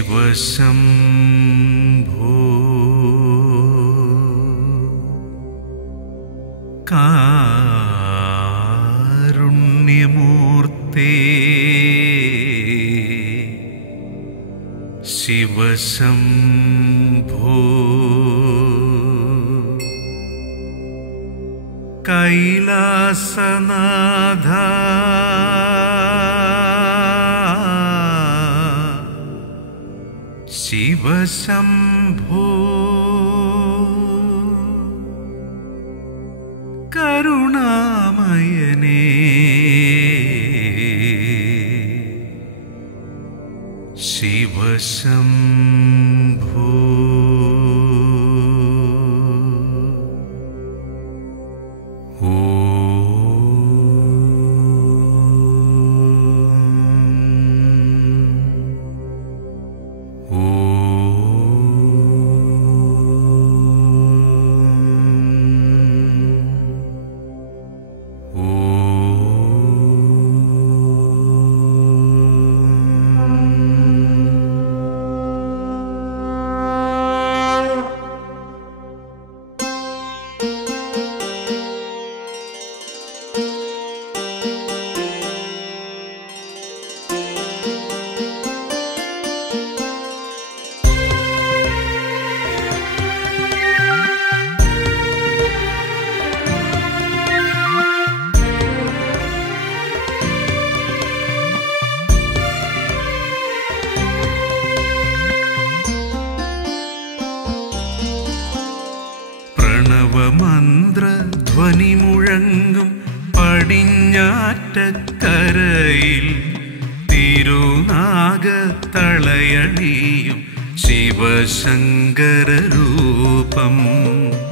ശിവശംഭോ കാരുണ്യമൂർത്തേ ശിവശംഭോ കൈലാസനാഥ ശിവശംഭോ കരുണാമയനേ ശിവശംഭോ മന്ത്രധ്വനി മുഴങ്ങും പടിഞ്ഞാറ്റക്കരയിൽ തിരുനാഗത്തളയണിയും ശിവശങ്കരരൂപം.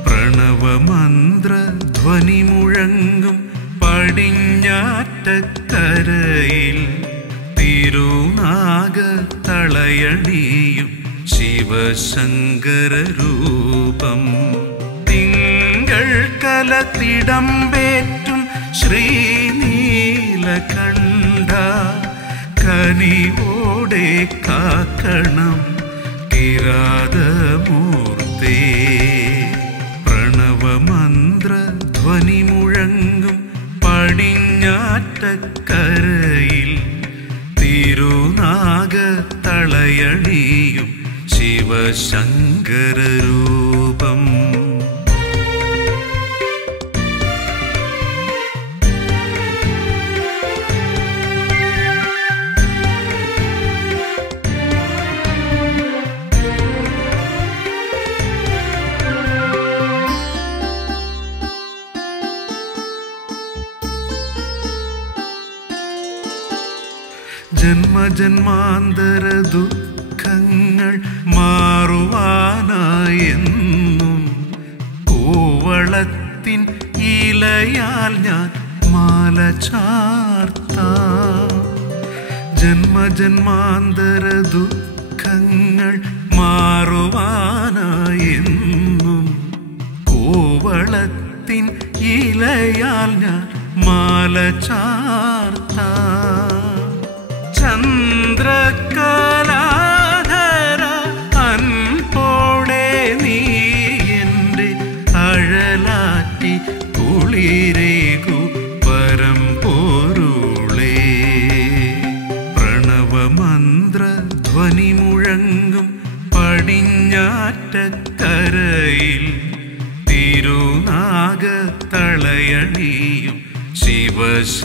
പ്രണവമന്ത്രധ്വനി മുഴങ്ങും പടിഞ്ഞാറ്റക്കരയിൽ തിരുനാഗത്തളയണിയും ശിവശങ്കരരൂപം. കലത്തിടമ്പേറ്റും ശ്രീനീലകണ്ഠ കനിവോടെ കാക്കണം കിരാതമൂർത്തേ. പ്രണവമന്ത്രധ്വനി മുഴങ്ങും പടിഞ്ഞാറ്റക്കരയിൽ തിരുനാഗത്തളയണിയും ശിവശങ്കരരൂപം. ജന്മജന്മാന്തര ദുഃഖങ്ങൾ മാറുവാനായെന്നും കൂവളത്തിൻ ഇലയാൽ ഞാൻ മാല ചാർത്താം. ജന്മജന്മാന്തര ദുഃഖങ്ങൾ മാറുവാനായെന്നും കൂവളത്തിൻ ഇലയാൽ ഞാൻ മാല ചാർത്താം. ചന്ദ്രകലാധര അൻപോടെ നീ എൻ്റെ അഴലാറ്റി കുളിരേകു പരമ്പൊരുളേ. പ്രണവമന്ത്രധ്വനി മുഴങ്ങും പടിഞ്ഞാറ്റക്കരയിൽ തിരുനാഗത്തളയണിയും ശിവശങ്കരരൂപം.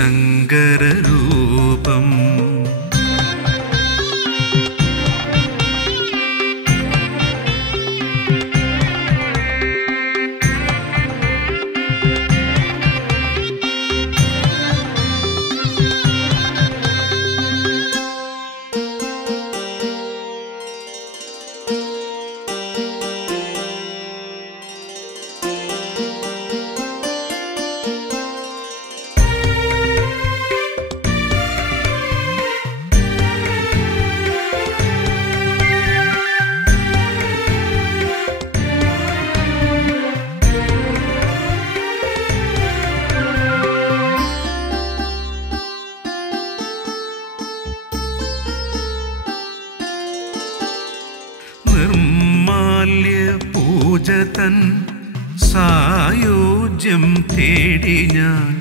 പൂജ തൻ സായോജ്യം തേടി ഞാൻ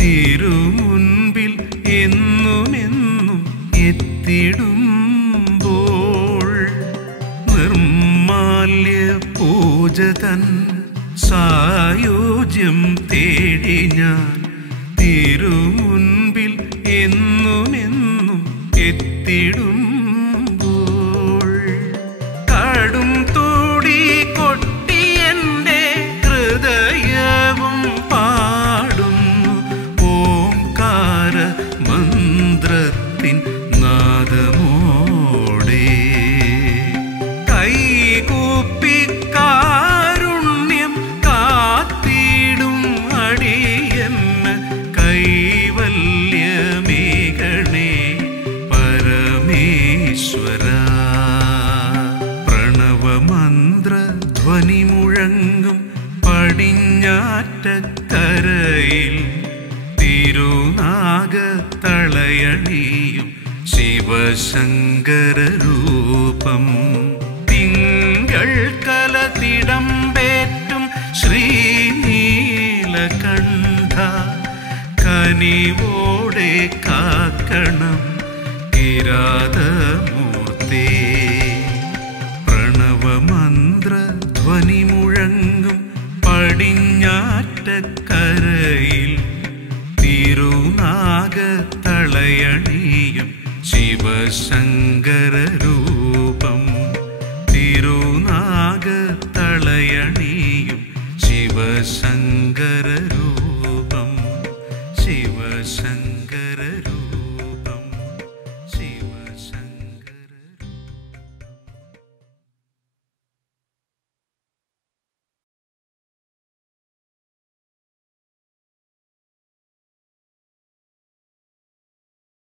തിരുമുൻപിൽ എന്നുമെന്നും എത്തിടുമ്പോൾ നിർമാല്യ പൂജ തൻ സായോജ്യം തേടി ഞാൻ തിരുമുൻപിൽ എന്നുമെന്നും എത്തിടുമ്പോൾ കടും തോടി കൊട്ടി എൻ്റെ ഹൃദയവും പാടുന്നു ഓംകാര മന്ത്രത്തിൻ നാദമോടെ കൈകൂപ്പി കാരുണ്യം കാത്തിടും അടിയന് കൈവല്യമേകണേ പരമേശ്വരാ. പ്രണവമന്ത്രധ്വനി മുഴങ്ങും പടിഞ്ഞാറ്റക്കരയിൽ തിരുനാഗത്തളയണിയും ശിവശങ്കരരൂപം തിങ്കൾ കലതിടമ്പേറ്റും ശ്രീനീലകണ്ഠ കനിവോടെ കാക്കണം കിരാതമൂർത്തേ. പ്രണവമന്ത്രധ്വനി മുഴങ്ങും പടിഞ്ഞാറ്റക്കരയിൽ തിരുനാഗത്തളയണിയും ശിവശങ്കരരൂപം തിരുനാഗത്തളയണിയും ശിവശങ്കരരൂപം.